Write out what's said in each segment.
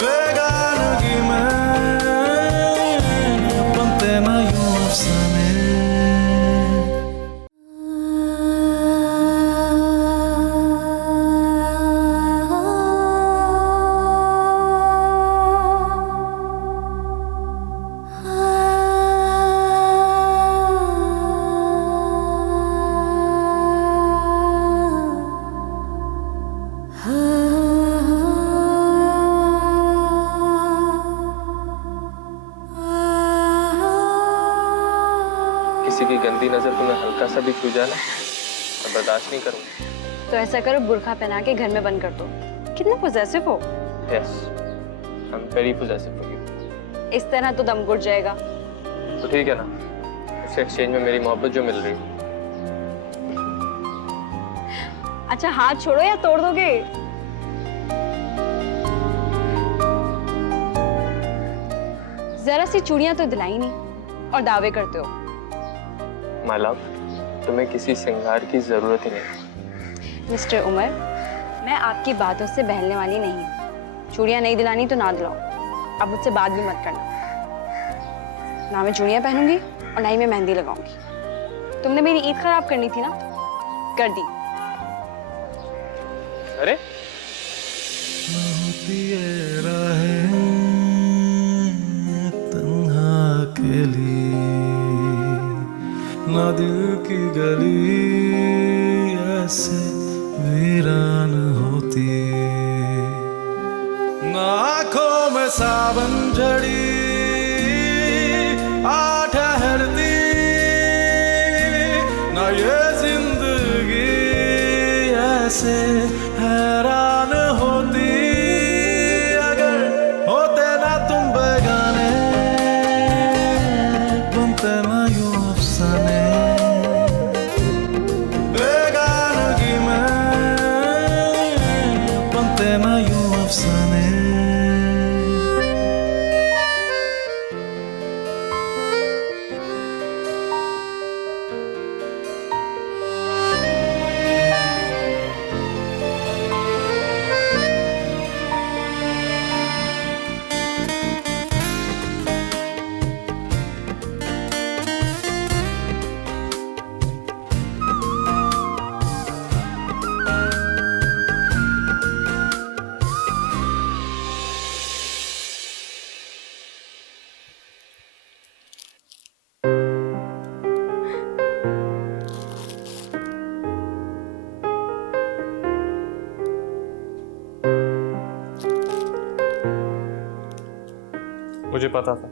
बेगानगी में बनते ना यूं अफसाने। किसी की गंदी नजर तुम्हें हल्का सा भी छू जाए ना, मैं बर्दाश्त नहीं करूंगा। तो ऐसा करो, बुर्का पहना के घर में बंद कर दो। कितने पॉसेसिव हो। Yes, I am very possessive for you. इस तरह तो दम घुट जाएगा। तो ठीक है ना, उसके एक्सचेंज में मेरी मोहब्बत जो मिल रही है। अच्छा हाथ छोड़ो या तोड़ दोगे। जरा सी चूड़ियां तो दिलाई नहीं और दावे करते हो। माय लव, तुम्हें किसी श्रृंगार की जरूरत ही नहीं। मिस्टर उमर, मैं आपकी बातों से बहलने वाली नहीं हूँ। चूड़ियां नहीं दिलानी तो ना दिलाओ। आप मुझसे बात भी मत करना। ना मैं चूड़ियां पहनूंगी और ना ही मैं मेहंदी लगाऊंगी। तुमने मेरी ईद खराब करनी थी ना, कर दी। अरे होती ये राहें तन्हा अकेली, ना दिल की गली ऐसे वीरान होती, ना आँखों में सावन झड़ी आ ठहरती, ना ये जिंदगी ऐसे हैरान होती अगर होते ना तुम बेगाने, बनते ना यूं अफसाने। बेगानगी में बनते ना यूं अफसाने। मुझे पता था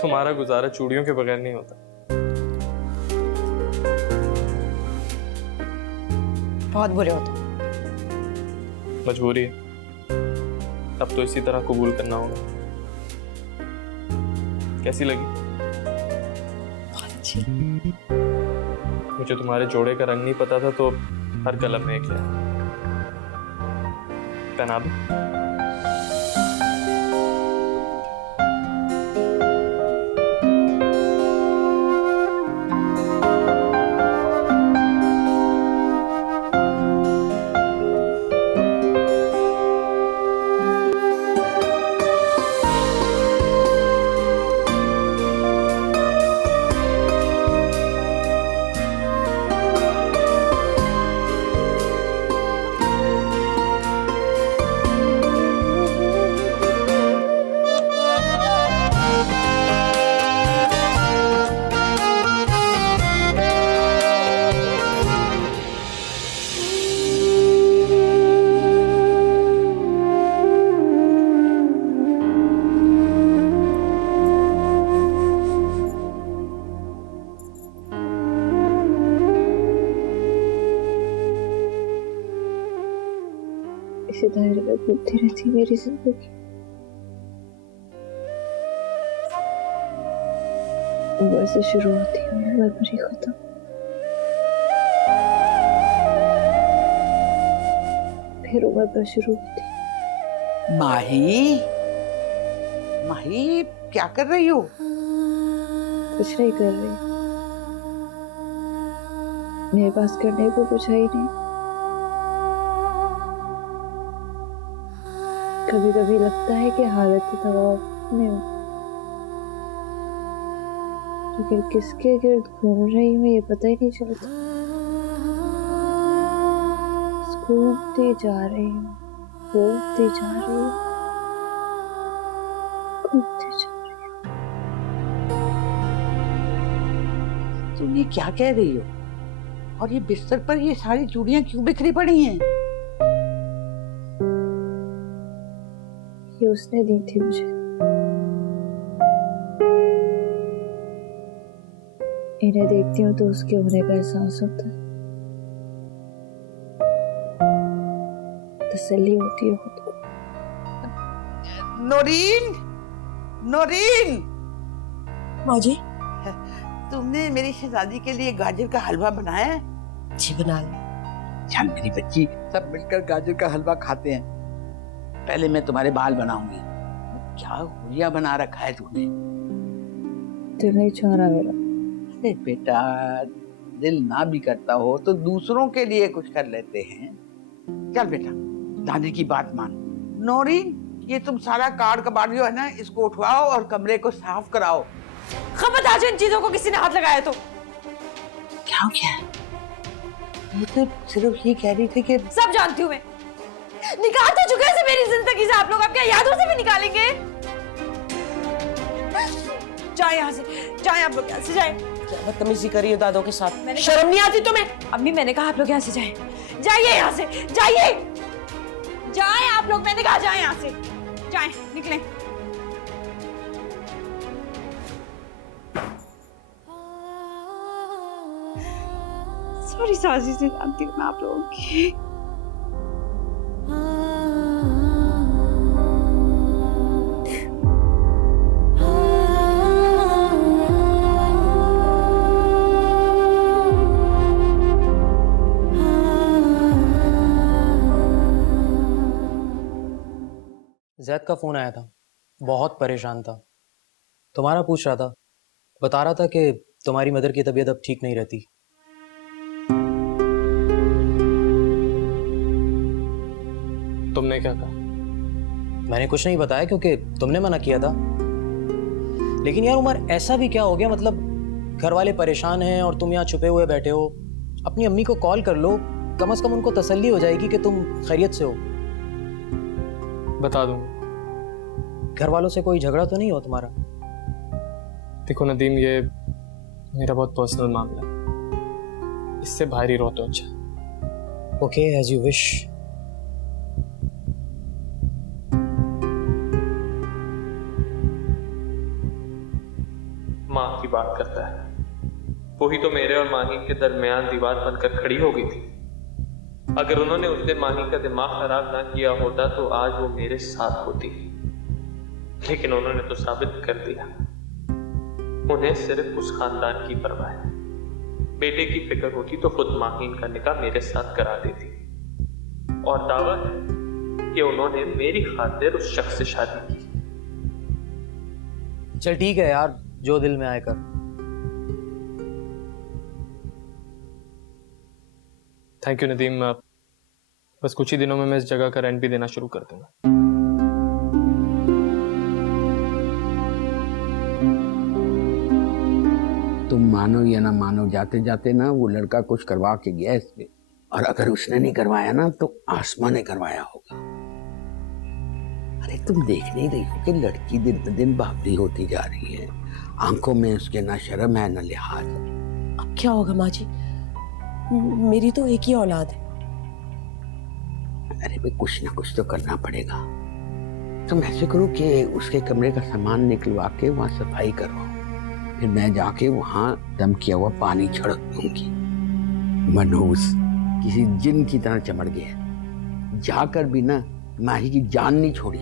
तुम्हारा गुजारा चूड़ियों के बगैर नहीं होता। बहुत बुरे हो तुम। मजबूरी है, अब तो इसी तरह कबूल करना होगा। कैसी लगी? बहुत अच्छी। मुझे तुम्हारे जोड़े का रंग नहीं पता था तो हर कलर में एक लिया। पहना दो। इसी दायरे में घूमती रहती मेरी जिंदगी। उम्र से शुरू होती है उम्र पर ही खत्म। फिर उम्र पर शुरू होती। माही, माही क्या कर रही हो? कुछ नहीं कर रही, मेरे पास करने को कुछ है ही नहीं। कभी कभी लगता है कि हालत दबाव में हूँ, लेकिन किसके गिर्द घूम रही हूँ ये पता ही नहीं चलता। घूमती जा रही हूँ, घूमती जा रही हूँ, घूमती जा रही हूँ। तुम ये क्या कह रही हो? और ये बिस्तर पर ये सारी चूड़ियां क्यों बिखरी पड़ी हैं? ये उसने दी थी मुझे। इन्हें देखती हूँ तो उसके होने का एहसास होता है, तसल्ली होती है खुद को। नौरीन, नौरीन, माँ जी। तुमने मेरी शहजादी के लिए गाजर का हलवा बनाया है? जी बना लिया। चल मेरी बच्ची, सब मिलकर गाजर का हलवा खाते हैं। पहले मैं तुम्हारे बाल बनाऊंगी। क्या हुलिया बना रखा है तूने? दिल नहीं चाह रहा मेरा। अरे बेटा, दिल ना भी करता हो तो दूसरों के लिए कुछ कर लेते हैं। चल बेटा, दादी की बात मान। नौरीन, ये तुम सारा कार्ड कबाड़ जो है ना, इसको उठवाओ और कमरे को साफ कराओ। खबरदार इन चीजों को किसी ने हाथ लगाया तो। क्या हो गया? वो तो सिर्फ ये कह रही थी कि सब जानती हूँ मैं। निकाल तो चुके हैं मेरी जिंदगी से आप लोग, अब क्या यादों से भी निकालेंगे? जाए यहाँ से, जाए आप लोग यहाँ से, जाए। क्या बदतमीजी करी हो दादों के साथ? शर्म नहीं आती तुम्हें? अम्मी मैंने कहा आप लोग यहाँ से जाए, जाइए यहाँ से, जाइए, जाए आप लोग, मैंने कहा जाए यहाँ से, जाए, निकले। सॉरी साजी से जानती हूँ मैं आप लोगों की। जैद का फोन आया था, बहुत परेशान था, तुम्हारा पूछ रहा था, बता रहा था कि तुम्हारी मदर की तबीयत अब ठीक नहीं रहती। तुमने क्या कहा? मैंने कुछ नहीं बताया क्योंकि तुमने मना किया था। लेकिन यार उमर, ऐसा भी क्या हो गया? मतलब घर वाले परेशान हैं और तुम यहाँ छुपे हुए बैठे हो। अपनी अम्मी को कॉल कर लो, कम से कम उनको तसल्ली हो जाएगी कि तुम खैरियत से हो। बता दूंगा। घर वालों से कोई झगड़ा तो नहीं हो तुम्हारा? देखो नदीम, ये मेरा बहुत पर्सनल मामला है, इससे बाहर ही रहो तो अच्छा। Okay, as you wish. माँ की बात करता है, वही तो मेरे और माही के दरमियान दीवार बनकर खड़ी हो गई थी। अगर उन्होंने उस दिन माही का दिमाग खराब ना किया होता तो आज वो मेरे साथ होती, लेकिन उन्होंने तो साबित कर दिया। उन्हें सिर्फ उस खानदान की परवाह है। बेटे की फिक्र होती तो खुद माहीन का निकाह मेरे साथ करा देती, और दावा है कि उन्होंने मेरी खातिर उस शख्स से शादी की। चल ठीक है यार, जो दिल में आए कर। थैंक यू नदीम, बस कुछ ही दिनों में मैं इस जगह का रेंट भी देना शुरू कर दूंगा। तुम मानो या ना मानो, जाते जाते ना वो लड़का कुछ करवा के गया इसमें, और अगर उसने नहीं करवाया ना तो आसमां ने करवाया होगा। अरे तुम देख नहीं रही हो कि लड़की दिन ब दिन बावली होती जा रही है, आंखों में उसके ना शर्म है ना लिहाज। अब क्या होगा माँ जी, मेरी तो एक ही औलाद है। अरे भाई, कुछ ना कुछ तो करना पड़ेगा। तुम ऐसे करो कि उसके कमरे का सामान निकलवा के वहां सफाई करो, फिर मैं जाके वहां दम किया हुआ पानी छिड़क दूंगी। मनहूस किसी जिन की तरह चमड़ गया, जाकर भी ना माही की जान नहीं छोड़ी।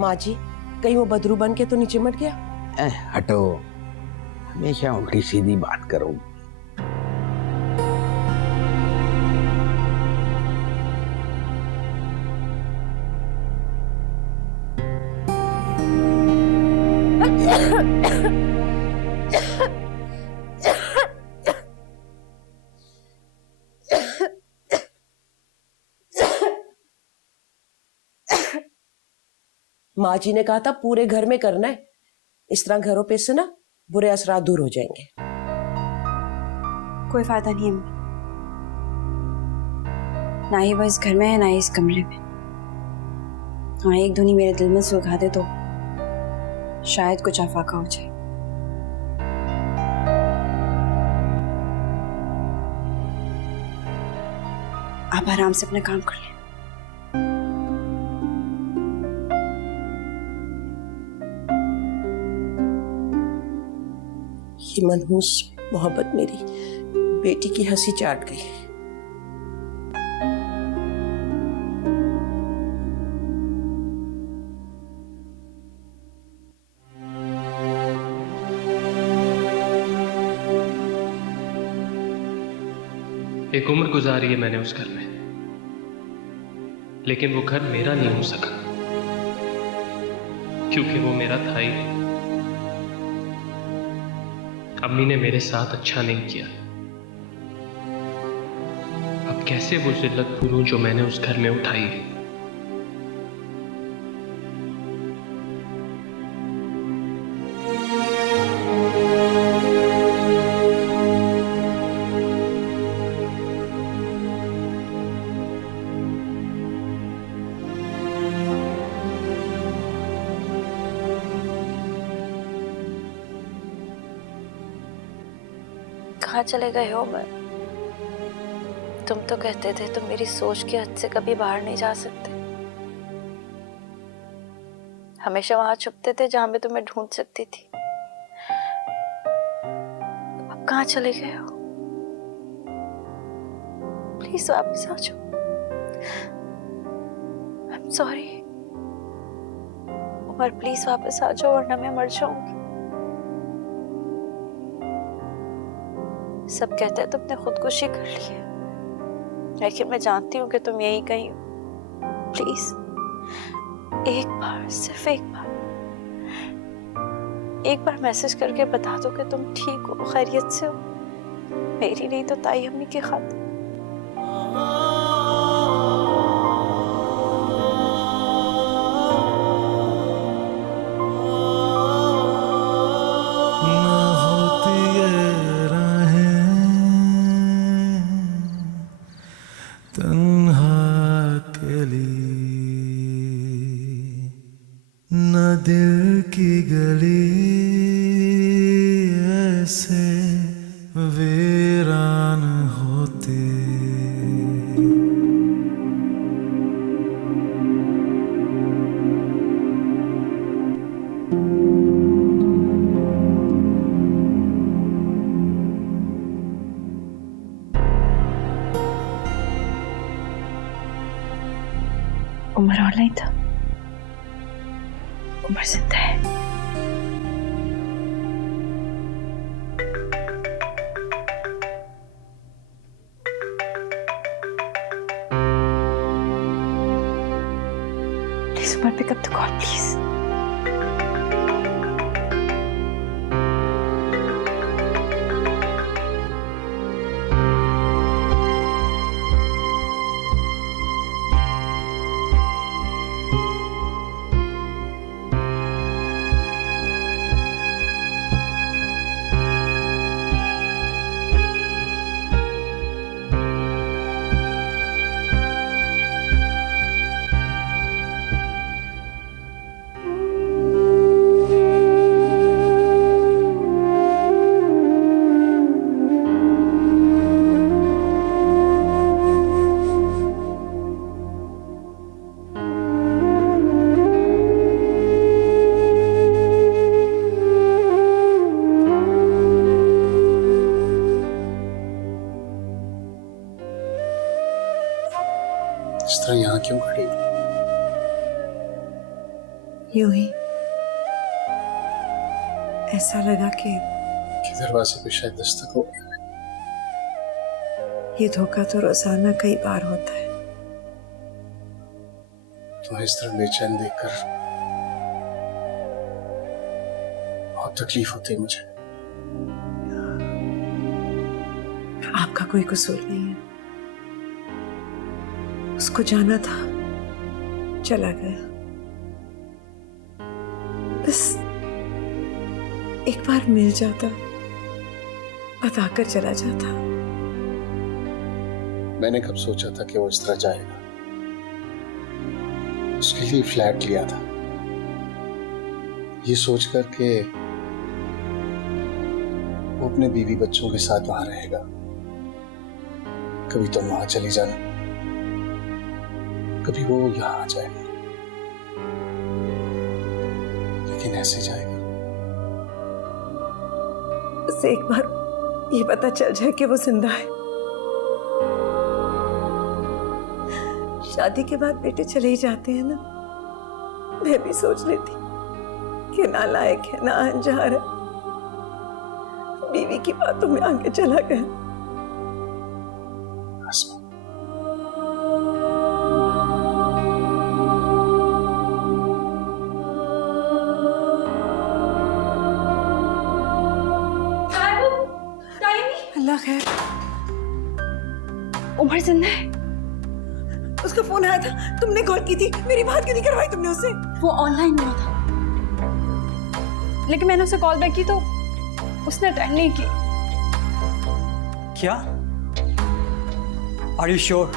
माँ जी, कहीं वो बदरू बन के तो नहीं चिमट गया? हटो, हमेशा उल्टी सीधी बात करो। माँ जी ने कहा था पूरे घर में करना है, इस तरह घरों पे से ना बुरे असरात दूर हो जाएंगे। कोई फायदा नहीं अम्मी, ना ही वो इस घर में है ना ही इस कमरे में। हाँ, एक धुनी मेरे दिल में सुलगा दे तो शायद कुछ आफाका हो जाए। आप आराम से अपना काम कर लें। ये मनहूस मोहब्बत मेरी बेटी की हंसी चाट गई। एक उम्र गुजारी है मैंने उस घर में, लेकिन वो घर मेरा नहीं हो सका, क्योंकि वो मेरा था ही नहीं। अम्मी ने मेरे साथ अच्छा नहीं किया। अब कैसे वो जिल्लत भूलूं जो मैंने उस घर में उठाई है। कहाँ चले गए हो उमर? तुम तो कहते थे तुम मेरी सोच की हद से कभी बाहर नहीं जा सकते। हमेशा वहां छुपते थे जहां मैं तुम्हें ढूंढ सकती थी। अब कहाँ चले गए हो? प्लीज वापस आ जाओ। I am sorry Umar, please वापस आ जाओ वरना मैं मर जाऊंगी। सब कहते हैं तुमने खुदकुशी कर ली है, लेकिन मैं जानती हूँ कि तुम यही कहीं हो। प्लीज एक बार, सिर्फ एक बार मैसेज करके बता दो कि तुम ठीक हो, खैरियत से हो। मेरी नहीं तो ताई अम्मी की खातिर। न दिल की गली ऐसे वीरान होती। उमर और नहीं था, उमर जिंदा है। Please Umar, pick up the call please. इस तरह यहाँ क्यों खड़ी? यूं ही ऐसा लगा कि दरवाजे पे शायद दस्तक हो गया। ये धोखा तो रोजाना कई बार होता है। तुम्हें इस तरह बेचैन देखकर बहुत तकलीफ होती है मुझे। आपका कोई कसूर नहीं है। उसको जाना था, चला गया। बस एक बार मिल जाता, बताकर चला जाता। मैंने कब सोचा था कि वो इस तरह जाएगा। उसके लिए फ्लैट लिया था, ये सोचकर के वो अपने बीवी बच्चों के साथ वहां रहेगा। कभी तुम वहां चली जाना, कभी वो यहां आ जाएगा, लेकिन ऐसे जाएगा। बस एक बार ये पता चल जाए कि वो जिंदा है। शादी के बाद बेटे चले ही जाते हैं ना। मैं भी सोच लेती कि नालायक है, ना अनजार है, बीवी की बातों में आगे चला गया। अल्लाह खैर। उमर जिंदा है? उसका फोन आया था, तुमने कॉल की थी, मेरी बात क्यों नहीं करवाई तुमने उससे? वो ऑनलाइन हुआ था, लेकिन मैंने उसे कॉल बैक की तो उसने अटेंड नहीं की। क्या? Are you sure?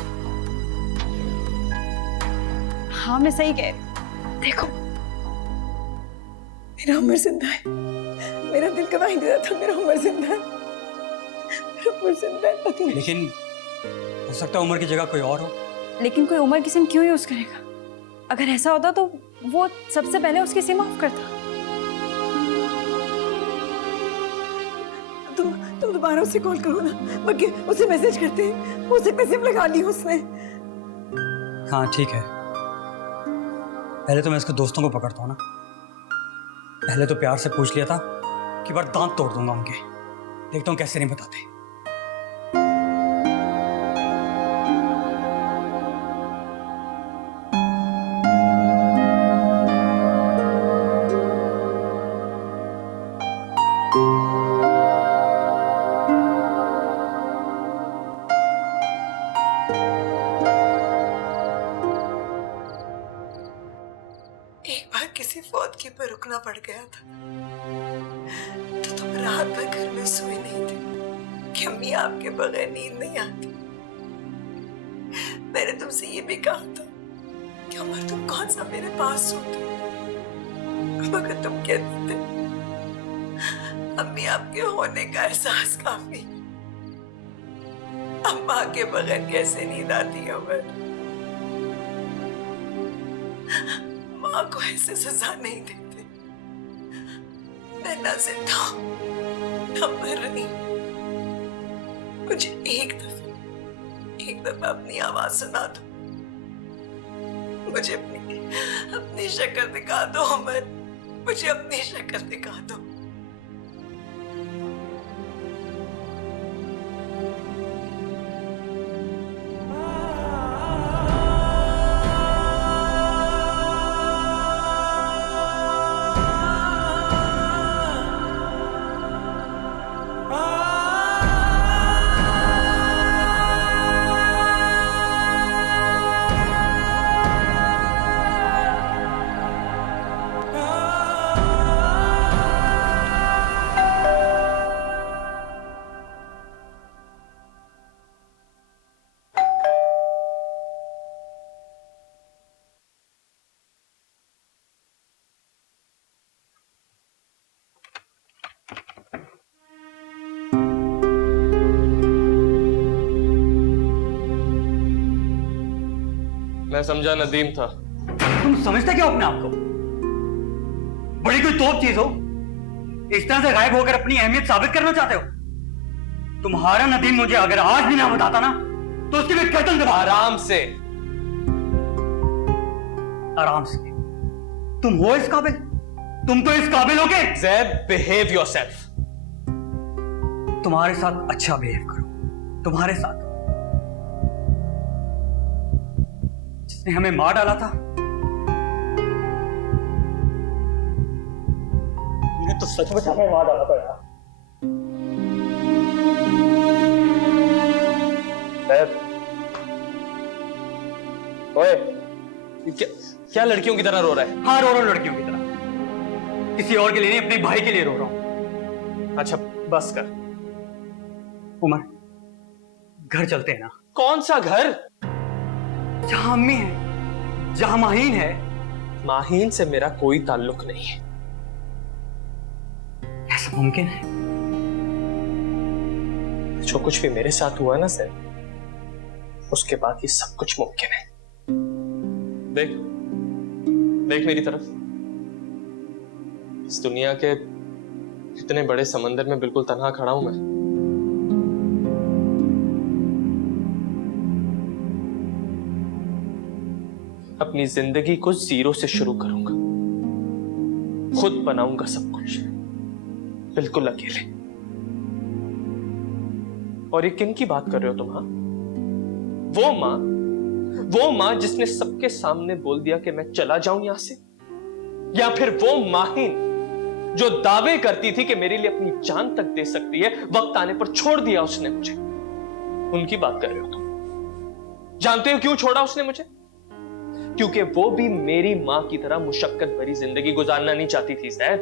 हाँ मैं सही कह रही। देखो मेरा उमर जिंदा है, मेरा दिल का वाहिदा था, मेरा उमर जिंदा है, मेरा उमर जिंदा है। पति है। लेकिन हो सकता है उमर की जगह कोई और हो। लेकिन कोई उमर की सिम क्यों यूज करेगा? अगर ऐसा होता तो वो सबसे पहले उसकी सिम ऑफ करता। तुम दोबारा उसे कॉल करो ना, बल्कि उसे मैसेज करते हैं। हो सकता है सिम लगा ली उसने। हाँ ठीक है, पहले तो मैं इसके दोस्तों को पकड़ता हूँ ना। पहले तो प्यार से पूछ लिया था कि बार दांत तोड़ दूंगा उनके। देखता हूँ कैसे नहीं बताते। एक बार किसी फौतगी पर रुकना पड़ गया था तो तुम रात भर घर में सोए नहीं थे कि अम्मी आपके बगैर नींद नहीं आती। मैंने तुमसे ये भी कहा था कि उमर तुम कौन सा मेरे पास सोते, मगर तुम कहते थे अम्मी आपके होने का एहसास काफी। अम्मा के बगैर कैसे नींद आती है उमर? माँ को ऐसे सजा नहीं देते। मैं ना जिंदा हूं ना मर रही। मुझे एक दफा अपनी आवाज सुना दो, मुझे अपनी शक्ल दिखा दो उमर, मुझे अपनी शक्ल दिखा दो। मैं समझा नदीम था। तुम समझते क्यों अपने आप को? बड़ी कोई तोप चीज हो, इस तरह से गायब होकर अपनी अहमियत साबित करना चाहते हो? तुम्हारा नदीम मुझे अगर आज भी ना बताता ना तो उसके लिए गर्दन दबा। आराम से। आराम से? तुम हो इस काबिल? तुम तो इस काबिल हो के? Zeb, behave yourself. तुम्हारे साथ अच्छा बिहेव करो, तुम्हारे साथ जिसने हमें मार डाला था। तुमने तो सच में हमें मार डाला था यार। ओए, क्या लड़कियों की तरह रो रहा है? हाँ रो रहा लड़कियों की तरह। किसी और के लिए नहीं, अपने भाई के लिए रो रहा हूं। अच्छा बस कर। उमर, घर चलते हैं ना? कौन सा घर? जहां अम्मी है, जहां माहीन है। माहीन से मेरा कोई ताल्लुक नहीं है। ऐसा मुमकिन है? जो कुछ भी मेरे साथ हुआ ना सर, उसके बाद ये सब कुछ मुमकिन है। देख देख मेरी तरफ। इस दुनिया के इतने बड़े समंदर में बिल्कुल तन्हा खड़ा हूं मैं। अपनी जिंदगी को जीरो से शुरू करूंगा, खुद बनाऊंगा सब कुछ, बिल्कुल अकेले। और ये किन की बात कर रहे हो तुम? हाँ, वो मां जिसने सबके सामने बोल दिया कि मैं चला जाऊं यहां से, या फिर वो माहिन जो दावे करती थी कि मेरे लिए अपनी जान तक दे सकती है, वक्त आने पर छोड़ दिया उसने मुझे। उनकी बात कर रहे हो तुम? जानते हो क्यों छोड़ा उसने मुझे? क्योंकि वो भी मेरी मां की तरह मुशक्कत भरी जिंदगी गुजारना नहीं चाहती थी जैद।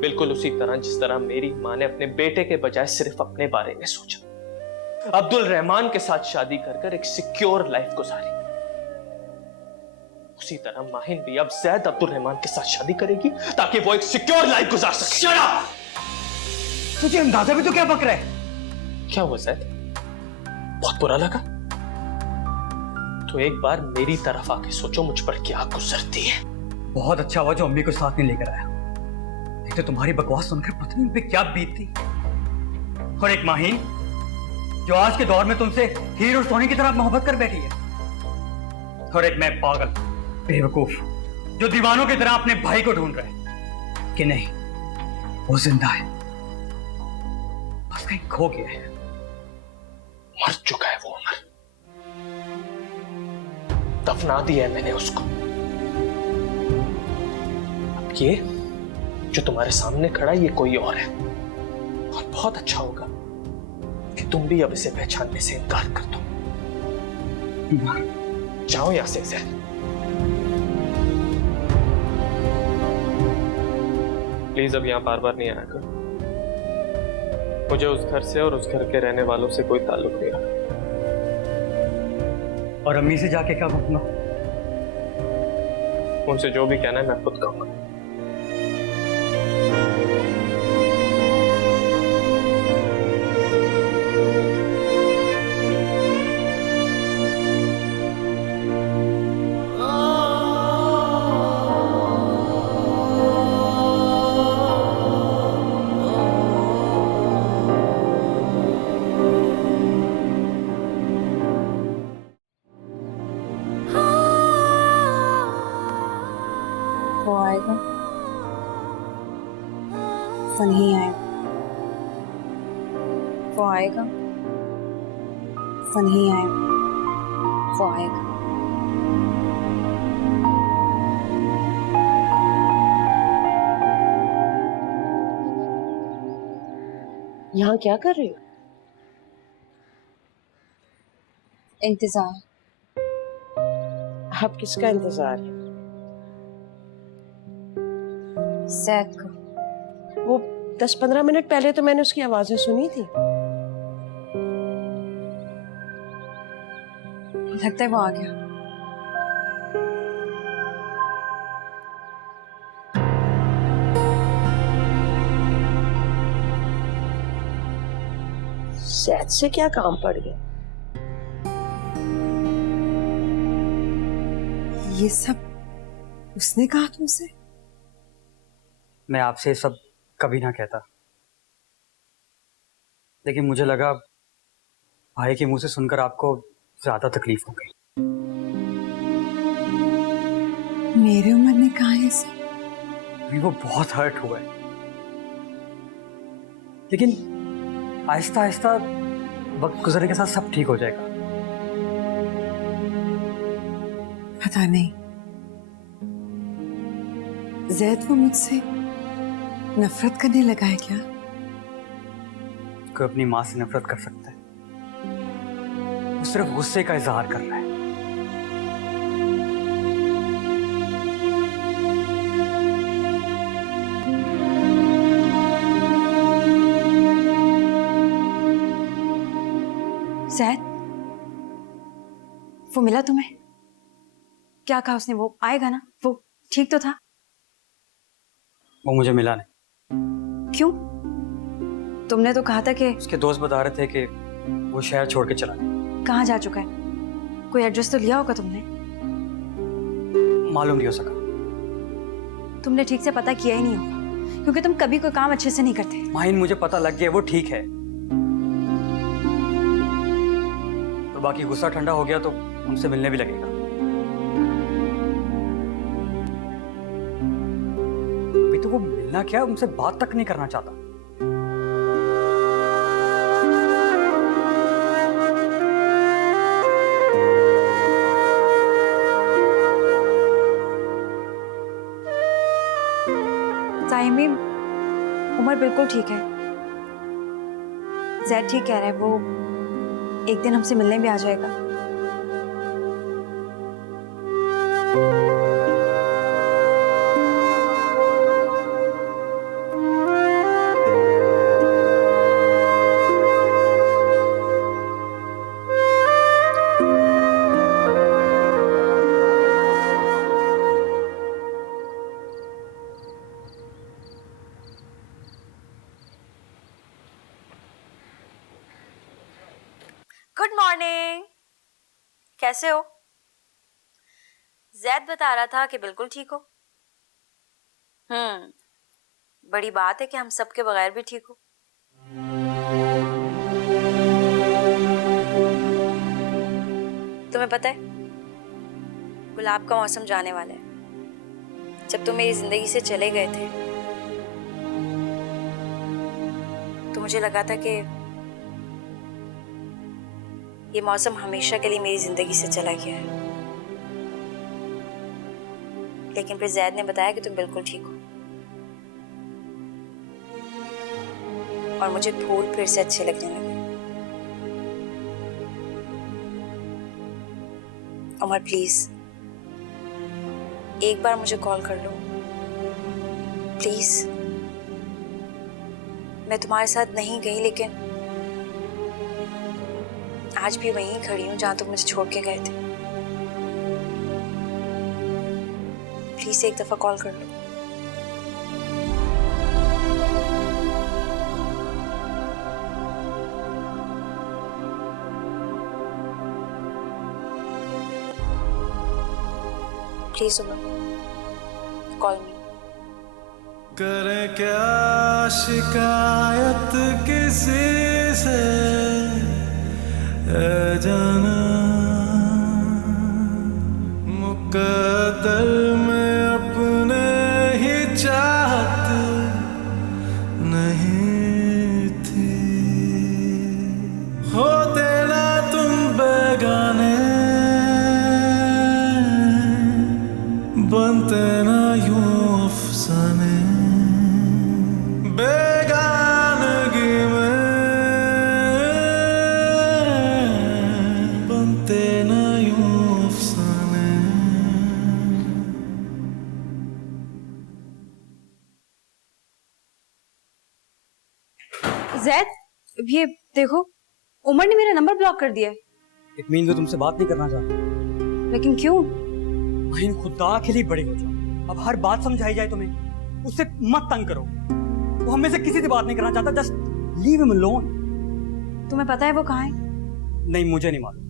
बिल्कुल उसी तरह जिस तरह मेरी मां ने अपने बेटे के बजाय सिर्फ अपने बारे में सोचा। अब्दुल रहमान के साथ शादी कर एक सिक्योर लाइफ गुजारी। उसी तरह माहिन भी अब जैद अब्दुल रहमान के साथ शादी करेगी ताकि वो एक सिक्योर लाइफ गुजार सके। Shut up! तुझे अंदाजा भी तो क्या बक रहा है? क्या हुआ जैद? बहुत बुरा लगा? तो एक बार मेरी तरफ आके सोचो मुझ पर क्या गुजरती है। बहुत अच्छा हुआ जो अम्मी को साथ नहीं लेकर आया, नहीं तो तुम्हारी बकवास सुनकर पता नहीं उन पे क्या बीतती। और एक माहीन जो आज के दौर में तुमसे हीरो और सोनी की तरह मोहब्बत कर बैठी है, और एक मैं पागल बेवकूफ जो दीवानों की तरह अपने भाई को ढूंढ रहा है कि नहीं वो जिंदा है, बस कहीं खो गया है। मर चुका है वो उमर, दफना दिया है मैंने उसको। अब ये जो तुम्हारे सामने खड़ा है ये कोई और है, और बहुत अच्छा होगा कि तुम भी अब इसे पहचानने से इनकार कर दो। जाओ यहां से जैद। प्लीज अब यहां बार बार नहीं आया करो। मुझे उस घर से और उस घर के रहने वालों से कोई ताल्लुक नहीं रहा। और अम्मी से जाके क्या कहूंगा? उनसे जो भी कहना है मैं खुद कहूंगा। वो आएगा, वो नहीं आएगा। वो आएगा, वो नहीं आएगा। वो आएगा। यहाँ क्या कर रही हो? इंतजार। आप किसका इंतजार है? जैद का। वो 10-15 मिनट पहले तो मैंने उसकी आवाजें सुनी थी। लगता है वो आ गया। शायद से क्या काम पड़ गया? ये सब उसने कहा तुमसे? मैं आपसे ये सब कभी ना कहता, लेकिन मुझे लगा भाई के मुंह से सुनकर आपको ज्यादा तकलीफ हो गई। मेरे उमर ने कहा है इसे? अभी वो बहुत हर्ट हुआ है, लेकिन आहिस्ता आहिस्ता वक्त गुजरने के साथ सब ठीक हो जाएगा। पता नहीं, जैद वो मुझसे नफरत करने लगा है क्या? कोई अपनी माँ से नफरत कर सकता है? वो सिर्फ गुस्से का इजहार कर रहा है। मिला तुम्हें? क्या कहा उसने? वो आएगा ना? वो ठीक तो था? वो मुझे मिला नहीं। क्यों? तुमने तो कहा था कि उसके दोस्त बता रहे थे कि वो शहर छोड़ के चला गया। कहाँ जा चुका है? कोई एड्रेस तो लिया होगा तुमने? मालूम नहीं हो सका। तुमने ठीक से पता किया ही नहीं होगा, क्योंकि तुम कभी कोई काम अच्छे से नहीं करते। माहिन, मुझे पता लग गया वो ठीक है, और बाकी गुस्सा ठंडा हो गया तो हमसे मिलने भी लगेगा। अभी तो वो मिलना क्या, उनसे बात तक नहीं करना चाहता। ताइमी, उमर बिल्कुल ठीक है। जैद ठीक कह रहा है, वो एक दिन हमसे मिलने भी आ जाएगा। गुड मॉर्निंग, कैसे हो? जैद बता रहा था कि बिल्कुल ठीक हो। बड़ी बात है कि हम सबके बगैर भी ठीक हो। तुम्हें पता है, गुलाब का मौसम जाने वाला है। जब तुम मेरी जिंदगी से चले गए थे तो मुझे लगा था कि ये मौसम हमेशा के लिए मेरी जिंदगी से चला गया है, लेकिन फिर जैद ने बताया कि तुम बिल्कुल ठीक हो और मुझे फूल फिर से अच्छे लगने लगे। अमर प्लीज एक बार मुझे कॉल कर लो प्लीज। मैं तुम्हारे साथ नहीं गई, लेकिन आज भी वहीं खड़ी हूं जहां तुम मुझे छोड़ के गए थे। प्लीज एक दफा कॉल कर लो। प्लीज कॉल मी। करें क्या शिकायत किसी से जाना, मुकद्दर में अपने ही चाहत नहीं थी। होते ना तुम बेगाने, बनते ना यूं अफसाने, बेगानगी में बनते ना यूं अफसाने। जैद, ये देखो, उमर ने मेरा नंबर ब्लॉक कर दिया है। इट मीन वो तुमसे बात नहीं करना चाहता। लेकिन क्यों? माहिन, खुदा के लिए बड़े हो जाओ। अब हर बात समझाई जाए तुम्हें, उससे मत तंग करो। वो हमें से किसी से बात नहीं करना चाहता, जस्ट लीव हिम अलोन। तुम्हें पता है वो कहाँ है? नहीं, मुझे नहीं मालूम।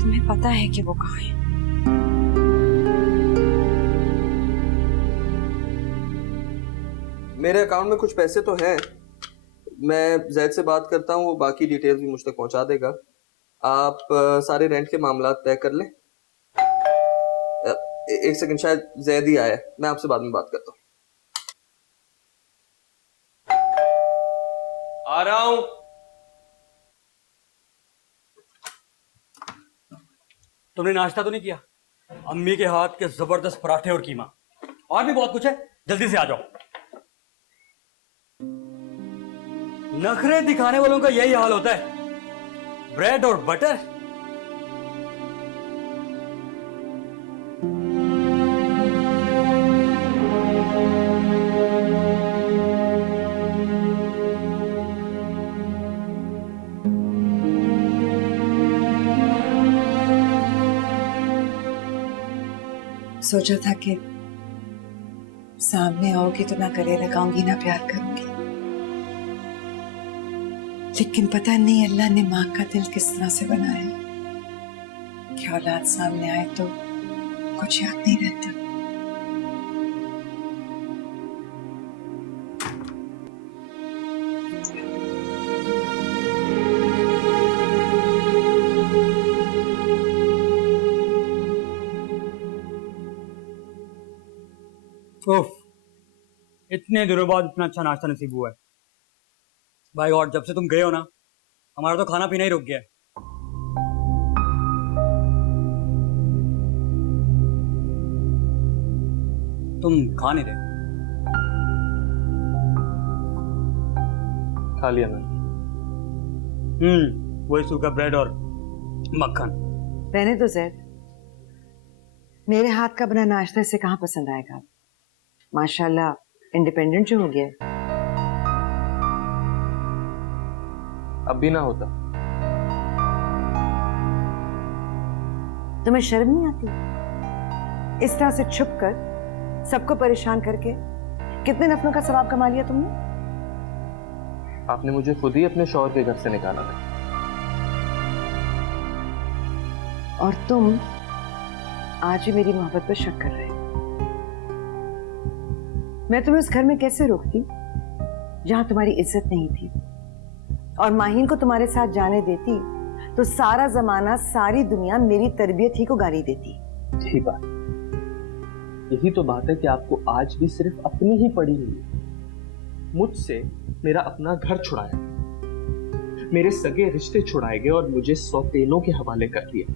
तुम्हें पता है कि वो कहाँ है? मेरे अकाउंट में कुछ पैसे तो हैं, मैं जैद से बात करता हूँ, वो बाकी डिटेल्स भी मुझ तक पहुंचा देगा। आप सारे रेंट के मामला तय कर लें। एक सेकंड, शायद जैद ही आया है, मैं आपसे बाद में बात करता हूँ। आ रहा हूँ। तुमने नाश्ता तो नहीं किया? अम्मी के हाथ के जबरदस्त पराठे और कीमा, और भी बहुत कुछ है, जल्दी से आ जाओ। नखरे दिखाने वालों का यही हाल होता है, ब्रेड और बटर। सोचा था कि सामने आओगी तो ना गले लगाऊंगी ना प्यार करूंगी, लेकिन पता नहीं अल्लाह ने माँ का दिल किस तरह से बनाया कि औलाद सामने आए तो कुछ याद नहीं रहता। ओफ, इतने दिनों बाद इतना अच्छा नाश्ता नसीब हुआ है। भाई गॉड, जब से तुम गए हो ना, हमारा तो खाना पीना ही रुक गया है। तुम खा नहीं रहे? खा लिया मैंने। वही सूखा ब्रेड और मक्खन। रहने दो जैद, मेरे हाथ का बना नाश्ता इसे कहाँ पसंद आएगा। माशाल्लाह इंडिपेंडेंट जो हो गया है। अब भी ना होता। तुम्हें शर्म नहीं आती इस तरह से छुप कर सबको परेशान करके? कितने नफलों का सवाब कमा लिया तुमने? आपने मुझे खुद ही अपने शौहर के घर से निकाला था। और तुम आज भी मेरी मोहब्बत पर शक कर रहे हो। मैं तुम्हें उस घर में कैसे रोकती जहां तुम्हारी इज्जत नहीं थी, और माहीन को तुम्हारे साथ जाने देती तो सारा जमाना सारी दुनिया मेरी तरबियत ही को गाली देती। यही बात, यही तो बात है कि आपको आज भी सिर्फ अपनी ही पड़ी हुई है। मुझसे मेरा अपना घर छुड़ाया, मेरे सगे रिश्ते छुड़ाए गए और मुझे सौतेलों के हवाले कर दिया,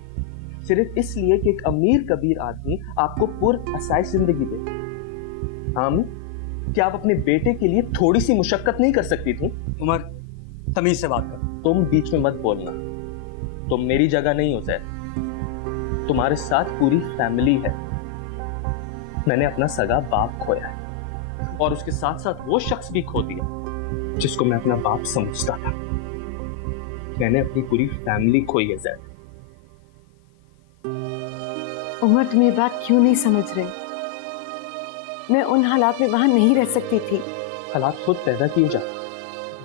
सिर्फ इसलिए कि एक अमीर कबीर आदमी आपको पुरअसाइश जिंदगी दे। हम क्या आप अपने बेटे के लिए थोड़ी सी मुशक्कत नहीं कर सकती थी? उमर, तमीज से बात कर। तुम बीच में मत बोलना, तुम मेरी जगह नहीं हो जैद। तुम्हारे साथ पूरी फैमिली है। मैंने अपना सगा बाप खोया है और उसके साथ साथ वो शख्स भी खो दिया जिसको मैं अपना बाप समझता था। मैंने अपनी पूरी फैमिली खोई है जैद। उमर, तुम ये बात क्यों नहीं समझ रहे? मैं उन हालात में वहां नहीं रह सकती थी। हालात खुद पैदा किए जाते,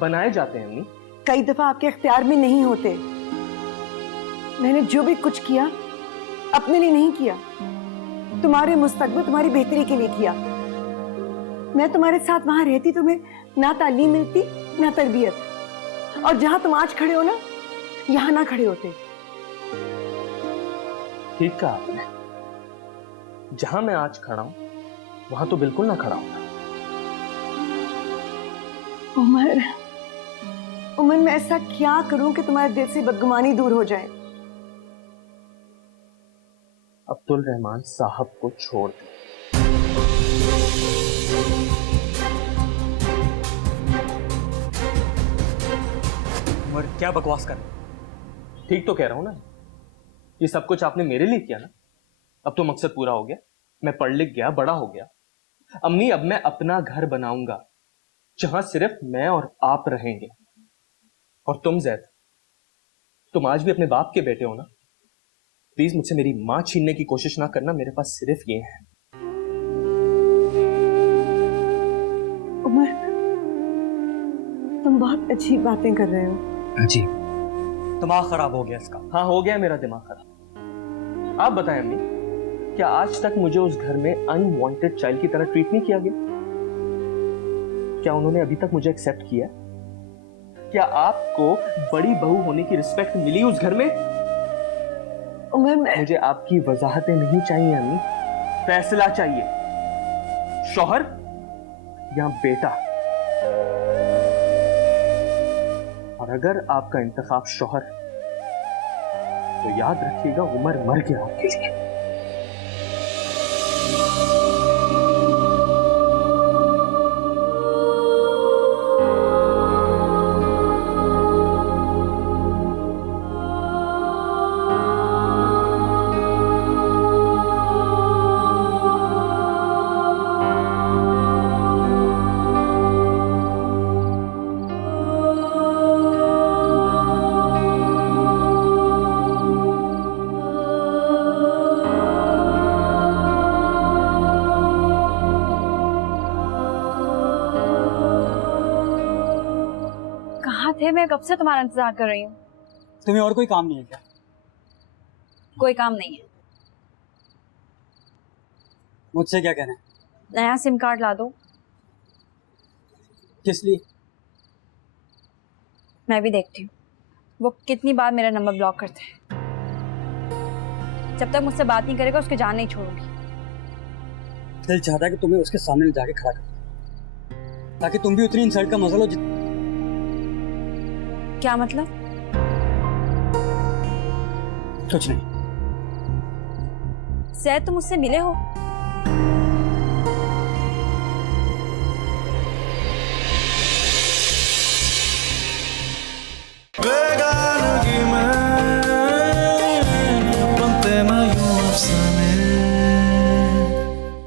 बनाए जाते हैं अम्मी। कई दफा आपके इख्तियार में नहीं होते। मैंने जो भी कुछ किया अपने लिए नहीं किया, तुम्हारे मुस्तकबिल, तुम्हारी बेहतरी के लिए किया। मैं तुम्हारे साथ वहां रहती तो मैं ना तालीम मिलती ना तरबियत, और जहां तुम आज खड़े हो ना, यहां ना खड़े होते। ठीक कहा आपने, जहां मैं आज खड़ा हूं वहां तो बिल्कुल ना खड़ा हूं। उमर, उमर, मैं ऐसा क्या करूं कि तुम्हारे दिल से बदगुमानी दूर हो जाए? अब्दुल रहमान साहब को छोड़ दे। उमर, क्या बकवास कर रहे हो? ठीक तो कह रहा हूं ना, ये सब कुछ आपने मेरे लिए किया ना। अब तो मकसद पूरा हो गया, मैं पढ़ लिख गया, बड़ा हो गया। अम्मी, अब मैं अपना घर बनाऊंगा जहां सिर्फ मैं और आप रहेंगे। और तुम जैद, तुम आज भी अपने बाप के बेटे हो ना। प्लीज मुझसे मेरी मां छीनने की कोशिश ना करना, मेरे पास सिर्फ ये है। उमर, तुम बहुत अजीब बातें कर रहे हो। अजीब? दिमाग खराब हो गया इसका। हाँ, हो गया मेरा दिमाग खराब। आप बताएं अम्मी, क्या आज तक मुझे उस घर में अनवांटेड चाइल्ड की तरह ट्रीट नहीं किया गया? क्या उन्होंने अभी तक मुझे एक्सेप्ट किया? क्या आपको बड़ी बहू होने की रिस्पेक्ट मिली उस घर में? उमर, मुझे आपकी वजाहतें नहीं चाहिए अम्मी, फैसला चाहिए। शौहर या बेटा? और अगर आपका इंतखाब शौहर है तो याद रखिएगा, उमर मर गया आपके लिए। मैं कब से तुम्हारा इंतजार कर रही हूँ। तुम्हें और कोई काम नहीं है क्या? कोई काम नहीं है। मुझसे क्या कहना है? नया सिम कार्ड ला दो। किस लिए? मैं भी देखती हूँ वो कितनी बार मेरा नंबर ब्लॉक करते हैं। जब तक मुझसे बात नहीं करेगा उसके जान नहीं छोड़ूंगी। दिल चाहता है कि तुम्हें उसके सामने ले जाके खड़ा कर, ताकि तुम भी उतनी इंसल्ट का मजा लो क्या मतलब? कुछ नहीं। शायद तुम मुझसे मिले हो।